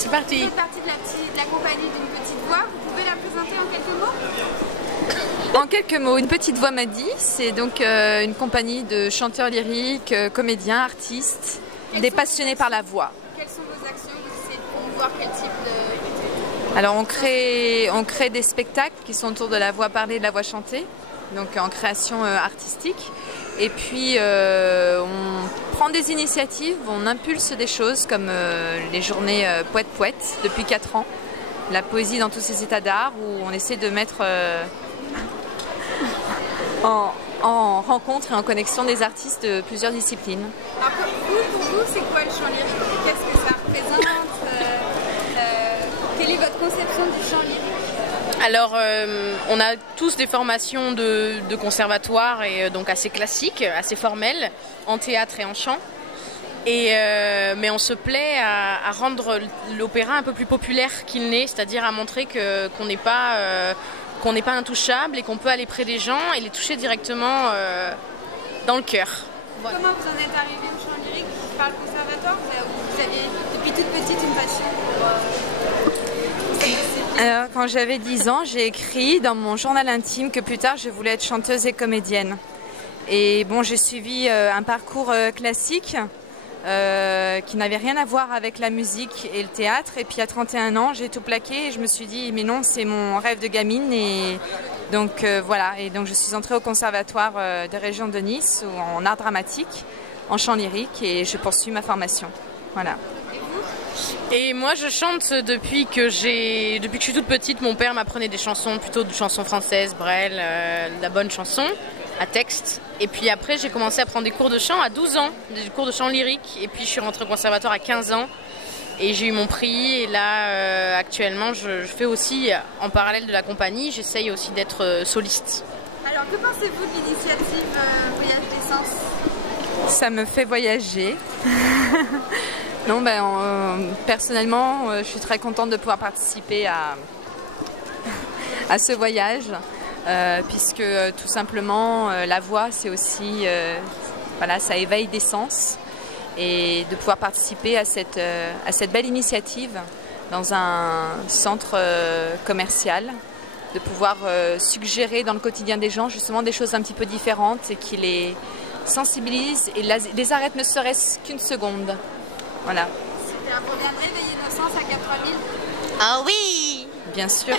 C'est parti. Vous faites partie de la compagnie d'une petite voix. Vous pouvez la présenter en quelques mots? En quelques mots, Une petite voix m'a dit, c'est donc une compagnie de chanteurs lyriques, comédiens, artistes, des passionnés par la voix. Quelles sont vos actions? Vous essayez de promouvoir quel type de... Alors on crée des spectacles qui sont autour de la voix parlée et de la voix chantée, donc en création artistique. Et puis on prend des initiatives, on impulse des choses comme les journées Poète depuis 4 ans. La poésie dans tous ses états d'art, où on essaie de mettre en rencontre et en connexion des artistes de plusieurs disciplines. Alors pour vous, c'est quoi le chant lyrique? Qu'est-ce que ça représente? Quelle est votre conception du chant lyrique? Alors, on a tous des formations de conservatoire et donc assez classiques, assez formelles, en théâtre et en chant. Mais on se plaît à rendre l'opéra un peu plus populaire qu'il n'est, c'est-à-dire à montrer qu'on n'est pas intouchable et qu'on peut aller près des gens et les toucher directement dans le cœur. Voilà. Comment vous en êtes arrivé au chant lyrique par le conservatoire? Vous aviez depuis toute petite une passion pour... Alors, quand j'avais 10 ans, j'ai écrit dans mon journal intime que plus tard je voulais être chanteuse et comédienne. Et bon, j'ai suivi un parcours classique qui n'avait rien à voir avec la musique et le théâtre. Et puis à 31 ans, j'ai tout plaqué et je me suis dit, mais non, c'est mon rêve de gamine. Et donc voilà, et donc je suis entrée au conservatoire de région de Nice en art dramatique, en chant lyrique, et je poursuis ma formation. Voilà. Et moi je chante depuis que je suis toute petite. Mon père m'apprenait des chansons, plutôt de chansons françaises, Brel, de la bonne chanson à texte. Et puis après j'ai commencé à prendre des cours de chant à 12 ans, des cours de chant lyrique. Et puis je suis rentrée au conservatoire à 15 ans et j'ai eu mon prix. Et là actuellement je fais aussi, en parallèle de la compagnie, j'essaye aussi d'être soliste. Alors que pensez-vous de l'initiative Voyage d'essence? Ça me fait voyager. Non, personnellement, je suis très contente de pouvoir participer à ce voyage, puisque tout simplement, la voix, c'est aussi, voilà, ça éveille des sens, et de pouvoir participer à cette belle initiative dans un centre commercial, de pouvoir suggérer dans le quotidien des gens justement des choses un petit peu différentes et qui les sensibilisent et les arrêtent ne serait-ce qu'une seconde. Voilà. Super. Vous reviendrez veiller nos sens à 4000? Ah oui! Bien sûr.